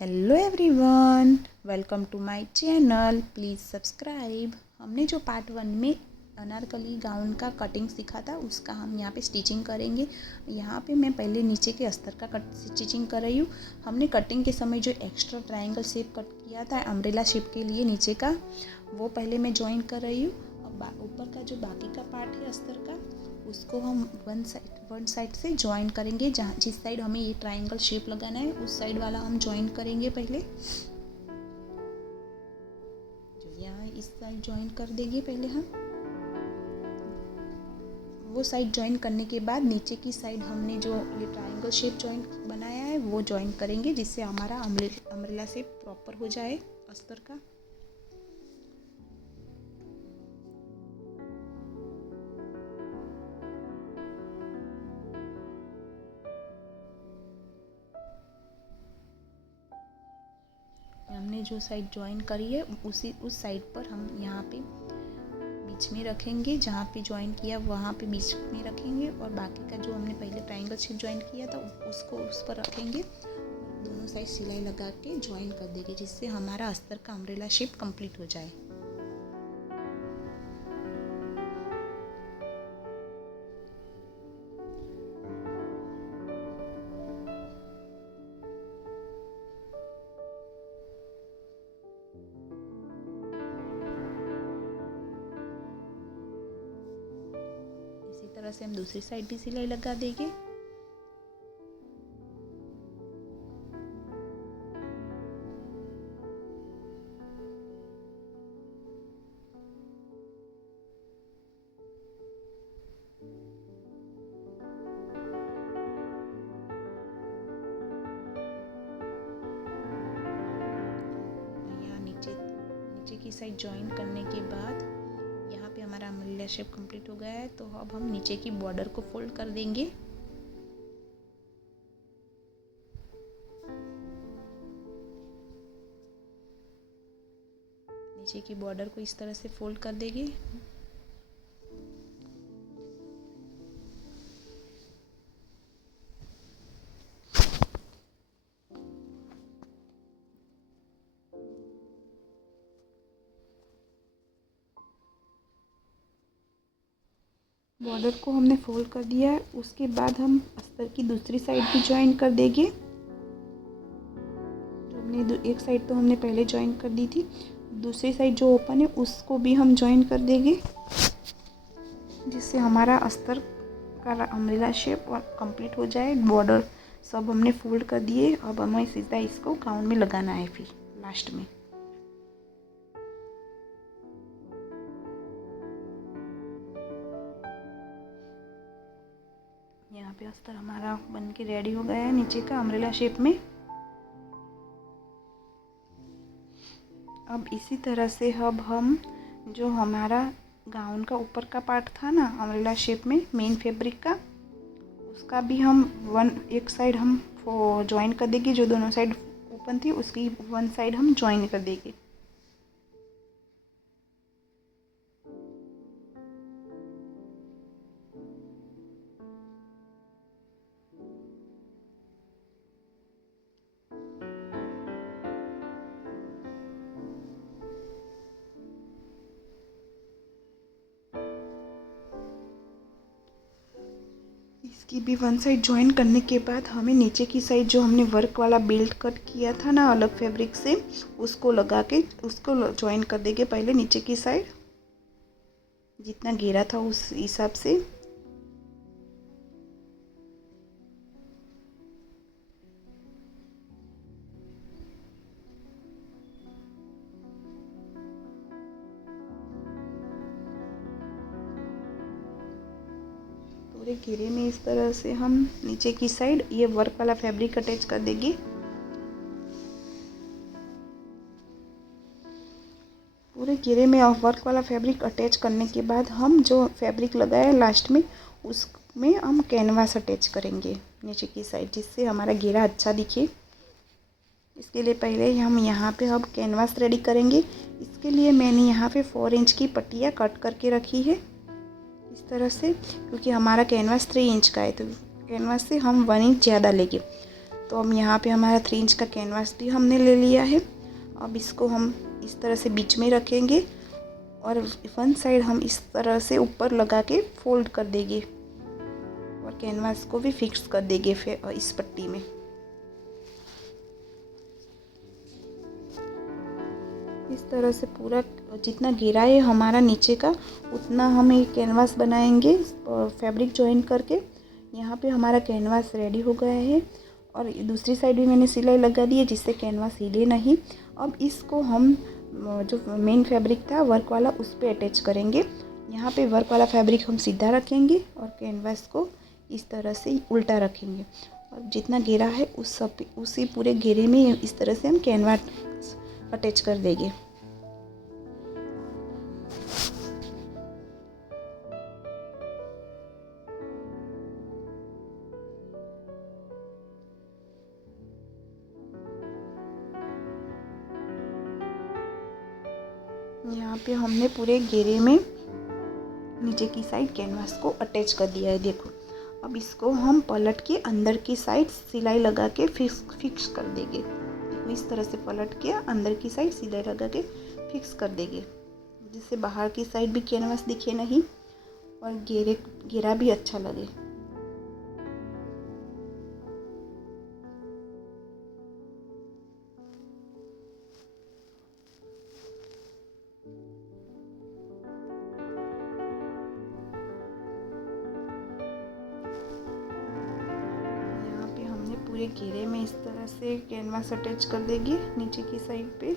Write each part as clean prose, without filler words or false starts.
Hello everyone, welcome to my channel. Please subscribe. हमने जो part 1 में अनारकली गाउन का कटिंग सीखा था उसका हम यहाँ पे स्टिचिंग करेंगे। यहाँ पे मैं पहले नीचे के अस्तर का स्टिचिंग कर रही हूँ। हमने कटिंग के समय जो एक्स्ट्रा ट्रायंगल शेप कट किया था अम्ब्रेला शेप के लिए नीचे का, वो पहले मैं ज्वाइन कर रही हूँ। और ऊपर का जो बाकी का पार्ट है अस्तर का, उसको हम वन साइड से ज्वाइन करेंगे। जहाँ जिस साइड हमें ये ट्रायंगल शेप लगाना है उस साइड वाला हम ज्वाइन करेंगे। पहले जो यहाँ इस साइड ज्वाइन कर देंगे। पहले हम वो साइड ज्वाइन करने के बाद नीचे की साइड हमने जो ये ट्रायंगल शेप ज्वाइन बनाया है वो ज्वाइन करेंगे, जिससे हमारा अम्ब्रेला शेप प्रॉपर हो जाए अस्तर का। हमने जो साइड ज्वाइन करी है उस साइड पर हम यहाँ पे बीच में रखेंगे। जहाँ पे ज्वाइन किया वहाँ पे बीच में रखेंगे, और बाकी का जो हमने पहले ट्रायंगल शेप ज्वाइन किया था उसको उस पर रखेंगे। दोनों साइड सिलाई लगा के ज्वाइन कर देंगे, जिससे हमारा अस्तर का अम्ब्रेला शेप कंप्लीट हो जाए। इसी तरह से हम दूसरी साइड भी सिलाई लगा देंगे। नीचे की साइड ज्वाइन करने के बाद यहाँ पे हमारा अम्ब्रेला शेप कंप्लीट हो गया है। तो अब हम नीचे की बॉर्डर को फोल्ड कर देंगे। नीचे की बॉर्डर को इस तरह से फोल्ड कर देंगे। बॉर्डर को हमने फोल्ड कर दिया है। उसके बाद हम अस्तर की दूसरी साइड भी ज्वाइन कर देंगे। जो हमने एक साइड तो हमने पहले ज्वाइन कर दी थी, दूसरी साइड जो ओपन है उसको भी हम ज्वाइन कर देंगे, जिससे हमारा अस्तर का अम्ब्रेला शेप कंप्लीट हो जाए। बॉर्डर सब हमने फोल्ड कर दिए। अब हमें सीधा इसको गाउन में लगाना है। फिर लास्ट में यहाँ पे अस्तर हमारा बन के रेडी हो गया है नीचे का अम्ब्रेला शेप में। अब इसी तरह से अब हम जो हमारा गाउन का ऊपर का पार्ट था ना अम्ब्रेला शेप में मेन फैब्रिक का, उसका भी हम एक साइड हम ज्वाइन कर देंगे। जो दोनों साइड ओपन थी उसकी वन साइड हम ज्वाइन कर देंगे। इसकी भी वन साइड ज्वाइन करने के बाद हमें नीचे की साइड जो हमने वर्क वाला बेल्ट कट किया था ना अलग फैब्रिक से, उसको लगा के उसको ज्वाइन कर देंगे। पहले नीचे की साइड जितना घेरा था उस हिसाब से। पूरे घेरे में इस तरह से हम नीचे की साइड ये वर्क वाला फैब्रिक अटैच कर देंगे। पूरे घेरे में वर्क वाला फैब्रिक अटैच करने के बाद हम जो फैब्रिक लगाया लास्ट में उसमें हम कैनवास अटैच करेंगे नीचे की साइड, जिससे हमारा घेरा अच्छा दिखे। इसके लिए पहले हम यहाँ पे अब कैनवास रेडी करेंगे। इसके लिए मैंने यहाँ पे 4 इंच की पट्टियाँ कट करके रखी है इस तरह से, क्योंकि हमारा कैनवास 3 इंच का है तो कैनवास से हम 1 इंच ज़्यादा लेंगे। तो अब यहाँ पे हमारा 3 इंच का कैनवास भी हमने ले लिया है। अब इसको हम इस तरह से बीच में रखेंगे और वन साइड हम इस तरह से ऊपर लगा के फोल्ड कर देंगे और कैनवास को भी फिक्स कर देंगे फिर इस पट्टी में। इस तरह से पूरा जितना घेरा है हमारा नीचे का उतना हम एक कैनवास बनाएंगे फैब्रिक जॉइन करके। यहाँ पे हमारा कैनवास रेडी हो गया है और दूसरी साइड भी मैंने सिलाई लगा दी है जिससे कैनवास हिले नहीं। अब इसको हम जो मेन फैब्रिक था वर्क वाला उस पर अटैच करेंगे। यहाँ पे वर्क वाला फैब्रिक हम सीधा रखेंगे और कैनवास को इस तरह से उल्टा रखेंगे और जितना घेरा है उसी पूरे घेरे में इस तरह से हम कैनवास अटैच कर देंगे। यहाँ पे हमने पूरे घेरे में नीचे की साइड कैनवास को अटैच कर दिया है। देखो अब इसको हम पलट के अंदर की साइड सिलाई लगा के फिक्स कर देंगे। देखो इस तरह से पलट के अंदर की साइड सिलाई लगा के फिक्स कर देंगे जिससे बाहर की साइड भी कैनवास दिखे नहीं और घेरा भी अच्छा लगे। पूरे घेरे में इस तरह से कैनवास अटैच कर देगी नीचे की साइड पे।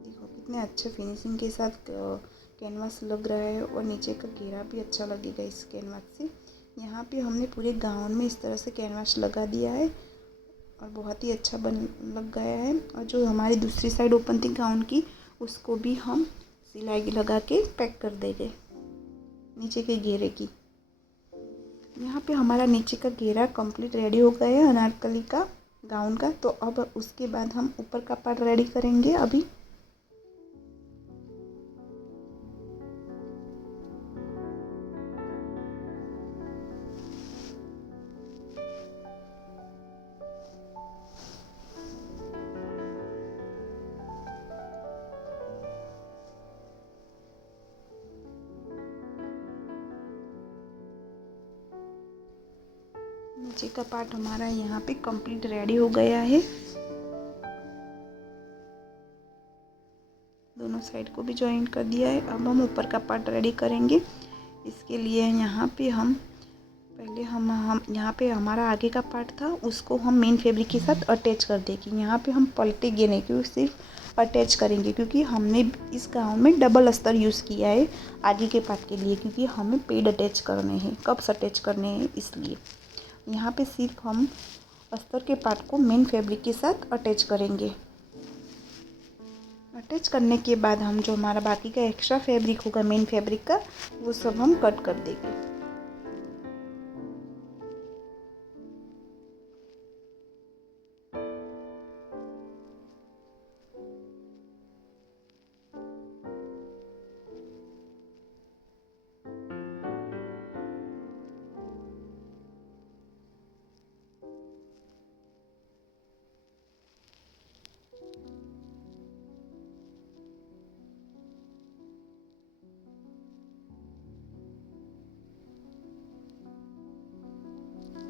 देखो कितने अच्छे फिनिशिंग के साथ कैनवास लग रहा है और नीचे का घेरा भी अच्छा लगेगा इस कैनवास से। यहाँ पे हमने पूरे गाउन में इस तरह से कैनवास लगा दिया है और बहुत ही अच्छा लग गया है। और जो हमारी दूसरी साइड ओपन थी गाउन की उसको भी हम सिलाई लगा के पैक कर देंगे नीचे के घेरे की। यहाँ पे हमारा नीचे का घेरा कंप्लीट रेडी हो गया है अनारकली का गाउन का। तो अब उसके बाद हम ऊपर का पार्ट रेडी करेंगे अभी। नीचे का पार्ट हमारा यहाँ पे कंप्लीट रेडी हो गया है। दोनों साइड को भी जॉइन कर दिया है। अब हम ऊपर का पार्ट रेडी करेंगे। इसके लिए यहाँ पे हम पहले हम यहाँ पे हमारा आगे का पार्ट था उसको हम मेन फैब्रिक के साथ अटैच कर देंगे। यहाँ पे हम पलटेंगे नहीं क्योंकि सिर्फ अटैच करेंगे क्योंकि हमने इस गाउन में डबल अस्तर यूज़ किया है आगे के पार्ट के लिए क्योंकि हमें पेड अटैच करने हैं कप्स अटैच करने हैं। इसलिए यहाँ पे सिर्फ हम अस्तर के पार्ट को मेन फैब्रिक के साथ अटैच करेंगे। अटैच करने के बाद हम जो हमारा बाकी का एक्स्ट्रा फैब्रिक होगा मेन फैब्रिक का वो सब हम कट कर देंगे।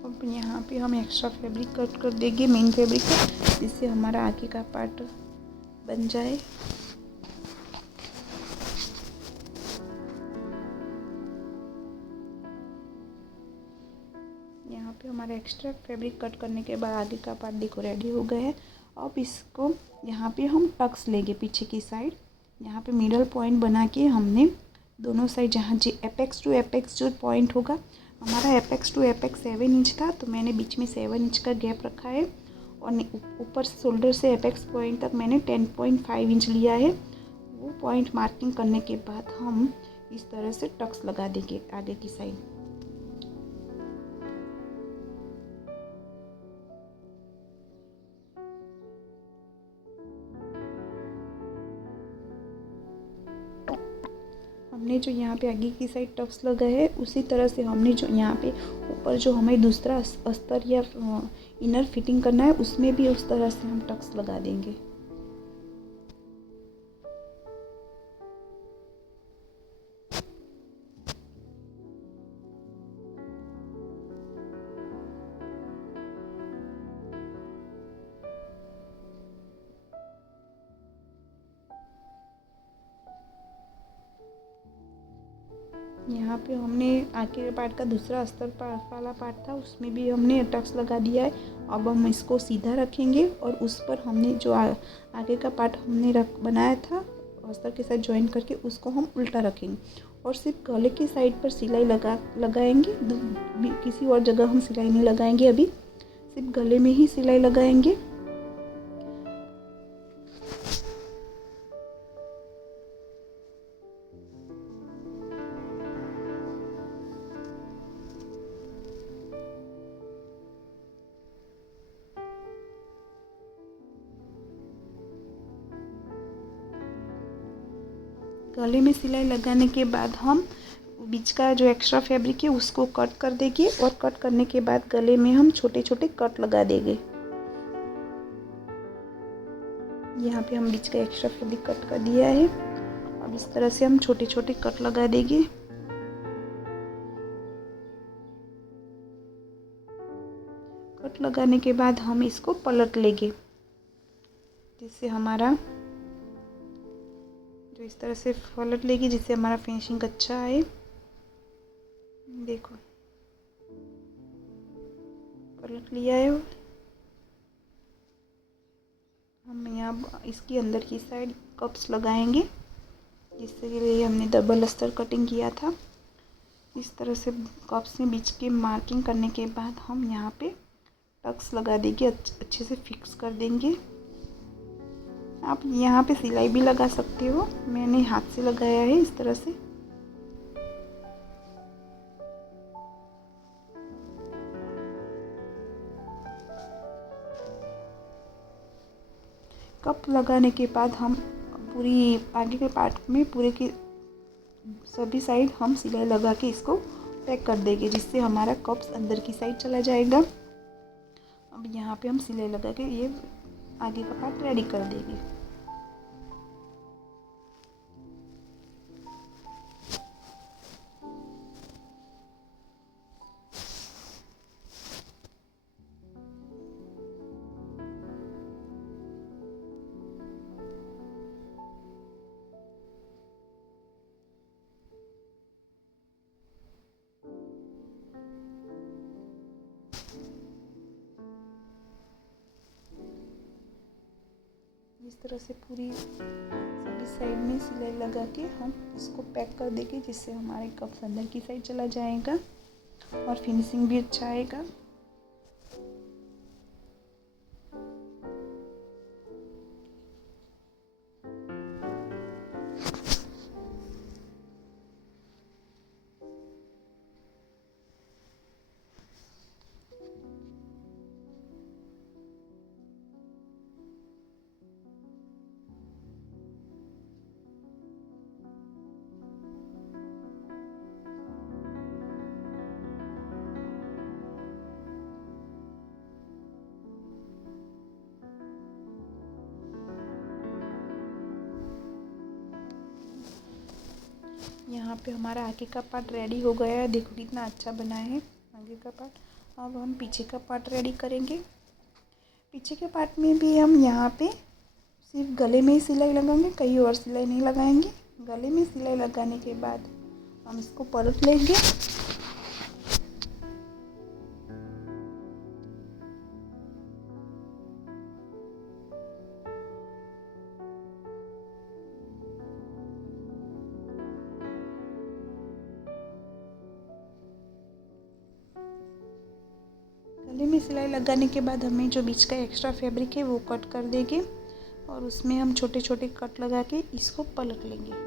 अब यहाँ पे हम एक्स्ट्रा फैब्रिक कट कर देंगे मेन फैब्रिक का जिससे हमारा आगे का पार्ट बन जाए। यहाँ पे हमारा एक्स्ट्रा फैब्रिक कट करने के बाद आगे का पार्ट देखो रेडी हो गया है। अब इसको यहाँ पे हम टक्स लेंगे पीछे की साइड। यहाँ पे मिडल पॉइंट बना के हमने दोनों साइड जहाँ जो एपेक्स टू एपेक्स जो पॉइंट होगा हमारा एपेक्स टू एपेक्स 7 इंच था तो मैंने बीच में 7 इंच का गैप रखा है और ऊपर शोल्डर से एपेक्स पॉइंट तक मैंने 10.5 इंच लिया है। वो पॉइंट मार्किंग करने के बाद हम इस तरह से टक्स लगा देंगे आगे की साइड। हमने जो यहाँ पे आगे की साइड टक्स लगा है उसी तरह से हमने जो यहाँ पे ऊपर जो हमें दूसरा अस्तर या इनर फिटिंग करना है उसमें भी उस तरह से हम टक्स लगा देंगे। यहाँ पे हमने आगे के पार्ट का दूसरा अस्तर वाला पार्ट था उसमें भी हमने टक्स लगा दिया है। अब हम इसको सीधा रखेंगे और उस पर हमने जो आगे का पार्ट हमने बनाया था अस्तर के साथ जॉइन करके उसको हम उल्टा रखेंगे और सिर्फ गले की साइड पर सिलाई लगाएंगे। किसी और जगह हम सिलाई नहीं लगाएंगे, अभी सिर्फ गले में ही सिलाई लगाएंगे। गले में सिलाई लगाने के बाद हम बीच का जो एक्स्ट्रा फैब्रिक है उसको कट कर देंगे और कट करने के बाद गले में हम छोटे छोटे कट लगा देंगे। यहाँ पे हम बीच का एक्स्ट्रा फैब्रिक कट कर दिया है। अब इस तरह से हम छोटे छोटे कट लगा देंगे। कट लगाने के बाद हम इसको पलट लेंगे जिससे हमारा जो इस तरह से पलट लेगी जिससे हमारा फिनिशिंग अच्छा आए। देखो पलट लिया है। हम यहाँ इसकी अंदर की साइड कप्स लगाएंगे जिससे के लिए हमने डबल अस्तर कटिंग किया था। इस तरह से कप्स में बीच की मार्किंग करने के बाद हम यहाँ पे टक्स लगा देंगे, अच्छे से फिक्स कर देंगे। आप यहाँ पे सिलाई भी लगा सकते हो, मैंने हाथ से लगाया है इस तरह से। कप लगाने के बाद हम पूरी आगे के पार्ट में पूरे के सभी साइड हम सिलाई लगा के इसको पैक कर देंगे जिससे हमारा कप्स अंदर की साइड चला जाएगा। अब यहाँ पे हम सिलाई लगा के ये आगे का पार्ट रेडी कर देंगे। इस तरह से पूरी सभी साइड में सिलाई लगा के हम इसको पैक कर देंगे जिससे हमारे कप्स अंदर की साइड चला जाएगा और फिनिशिंग भी अच्छा आएगा। यहाँ पे हमारा आगे का पार्ट रेडी हो गया है। देखो कितना अच्छा बना है आगे का पार्ट। अब हम पीछे का पार्ट रेडी करेंगे। पीछे के पार्ट में भी हम यहाँ पे सिर्फ गले में ही सिलाई लगाएंगे, कहीं और सिलाई नहीं लगाएंगे। गले में सिलाई लगाने के बाद हम इसको पलट लेंगे। गले में सिलाई लगाने के बाद हमें जो बीच का एक्स्ट्रा फैब्रिक है वो कट कर देंगे और उसमें हम छोटे छोटे कट लगा के इसको पलट लेंगे।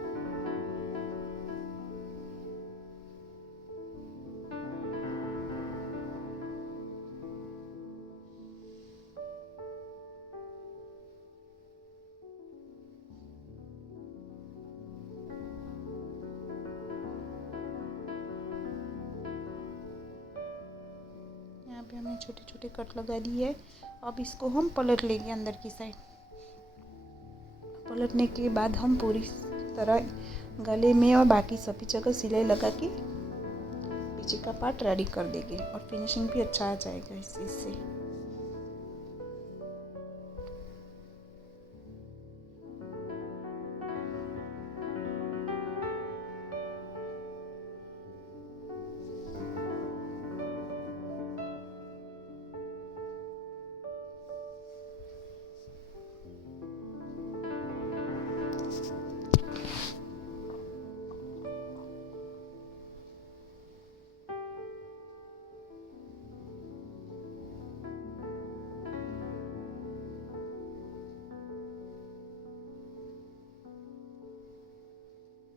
हमने छोटे छोटे कट लगा दिए है। अब इसको हम पलट लेंगे अंदर की साइड। पलटने के बाद हम पूरी तरह गले में और बाकी सभी जगह सिलाई लगा के पीछे का पार्ट रेडी कर देंगे और फिनिशिंग भी अच्छा आ जाएगा इससे।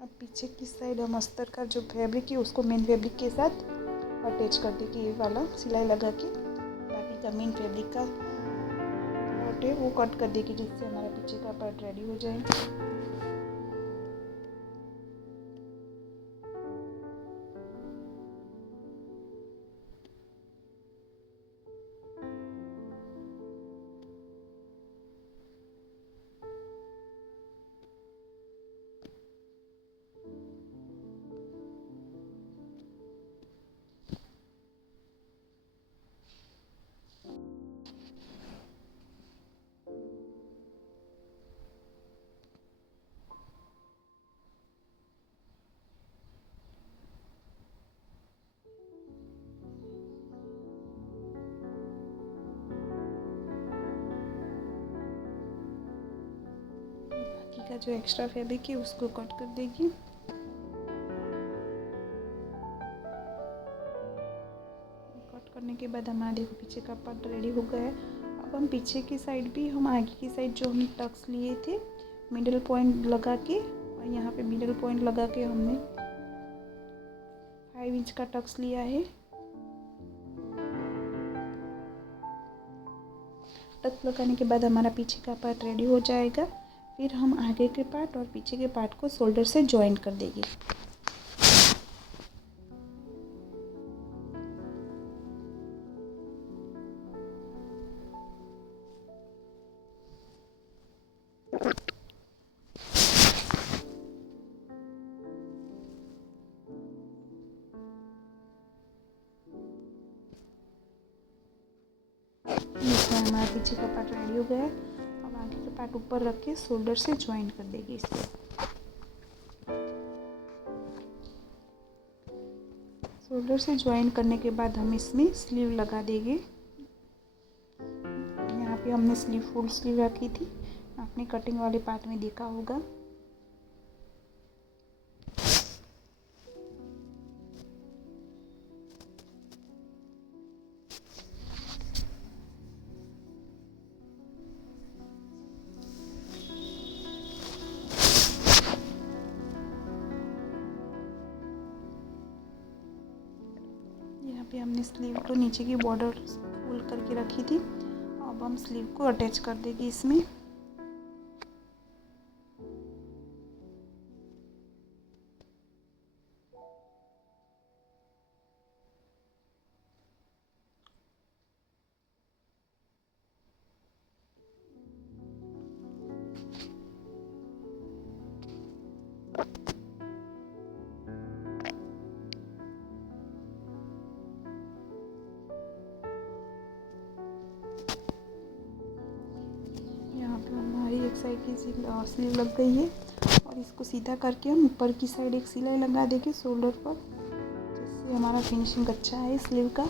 अब पीछे की साइड हम अस्तर का जो फैब्रिक है उसको मेन फैब्रिक के साथ अटैच कर देंगे, ये वाला सिलाई लगा के बाकी का मेन फैब्रिक का पार्ट है वो कट कर देंगे, जिससे हमारा पीछे का पार्ट रेडी हो जाए। बाकी का जो एक्स्ट्रा फैब्रिक है उसको कट कर देगी। कट करने के बाद हमारा देखो पीछे का पार्ट रेडी हो गया है। अब हम पीछे की साइड भी हम आगे की साइड जो हम टक्स लिए थे मिडिल पॉइंट लगा के, और यहाँ पे मिडिल पॉइंट लगा के हमने 5 इंच का टक्स लिया है। टक्स लगाने के बाद हमारा पीछे का पार्ट रेडी हो जाएगा। फिर हम आगे के पार्ट और पीछे के पार्ट को शोल्डर से जॉइन कर देंगे। हमारा पीछे का पार्ट रेडी हो गया है। अब आगे का पार्ट ऊपर रख के शोल्डर से ज्वाइन कर देंगे इसको। शोल्डर से ज्वाइन करने के बाद हम इसमें स्लीव लगा देंगे। यहाँ पे हमने स्लीव फुल स्लीव रखी थी, आपने कटिंग वाले पार्ट में देखा होगा। यहाँ पे हमने स्लीव को नीचे की बॉर्डर फोल्ड करके रखी थी। अब हम स्लीव को अटैच कर देंगे इसमें। हमारी एक साइड की स्लीव लग गई है और इसको सीधा करके हम ऊपर की साइड एक सिलाई लगा देंगे शोल्डर पर, जिससे हमारा फिनिशिंग अच्छा है स्लीव का।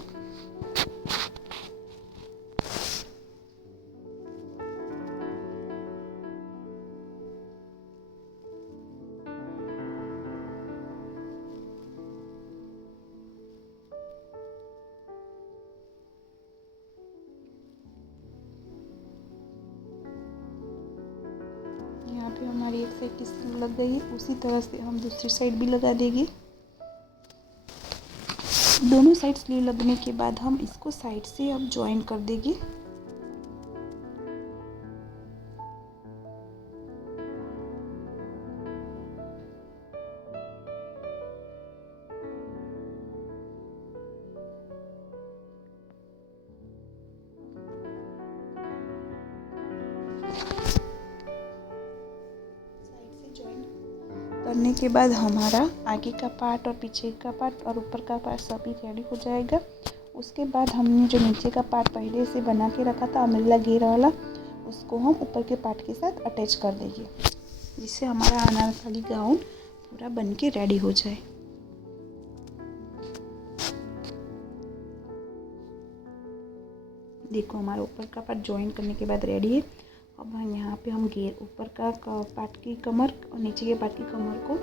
यहाँ पे हमारी एक साइड की स्लीव लग गई है, उसी तरह से हम दूसरी साइड भी लगा देंगे। दोनों साइड स्लीव लगने के बाद हम इसको साइड से अब ज्वाइन कर देंगे। करने के बाद हमारा आगे का पार्ट और पीछे का पार्ट और ऊपर का पार्ट सभी रेडी हो जाएगा। उसके बाद हमने जो नीचे का पार्ट पहले से बना के रखा था अम्ब्रेला घेर वाला, उसको हम ऊपर के पार्ट के साथ अटैच कर देंगे, जिससे हमारा अनारकली गाउन पूरा बन के रेडी हो जाए। देखो हमारा ऊपर का पार्ट ज्वाइन करने के बाद रेडी है। अब यहाँ पे हम घेर ऊपर का पार्ट की कमर और नीचे के पार्ट की कमर को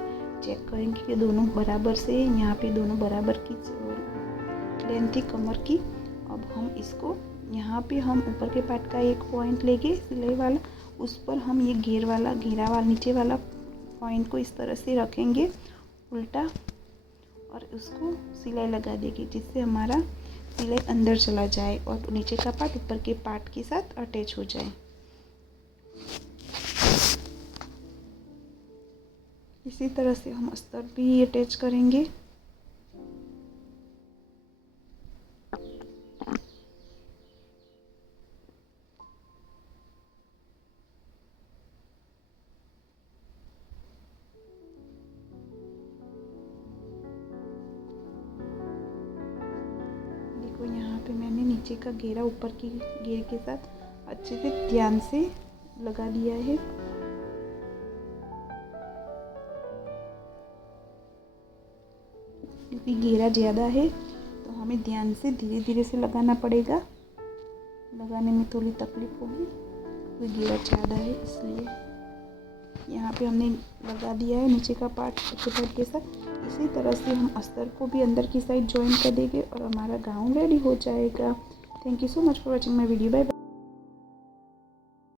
चेक करेंगे कि दोनों बराबर से, यहाँ पे दोनों बराबर की लेंथ थी कमर की। अब हम इसको यहाँ पे हम ऊपर के पार्ट का एक पॉइंट लेके सिलाई वाला, उस पर हम ये घेरा वाला नीचे वाला पॉइंट को इस तरह से रखेंगे उल्टा और उसको सिलाई लगा देंगे, जिससे हमारा सिलाई अंदर चला जाए और नीचे का पार्ट ऊपर के पार्ट के साथ अटैच हो जाए। इसी तरह से हम अस्तर भी अटैच करेंगे। देखो यहाँ पे मैंने नीचे का घेरा ऊपर की घेरे के साथ अच्छे से ध्यान से लगा दिया है। क्योंकि घेरा ज़्यादा है तो हमें ध्यान से धीरे धीरे से लगाना पड़ेगा, लगाने में थोड़ी तकलीफ होगी क्योंकि घेरा ज़्यादा है, इसलिए यहाँ पे हमने लगा दिया है नीचे का पार्ट ऊपर पार्ट के साथ। इसी तरह से हम अस्तर को भी अंदर की साइड ज्वाइन कर देंगे और हमारा गाउन रेडी हो जाएगा। Thank you so much for watching my video. Bye bye.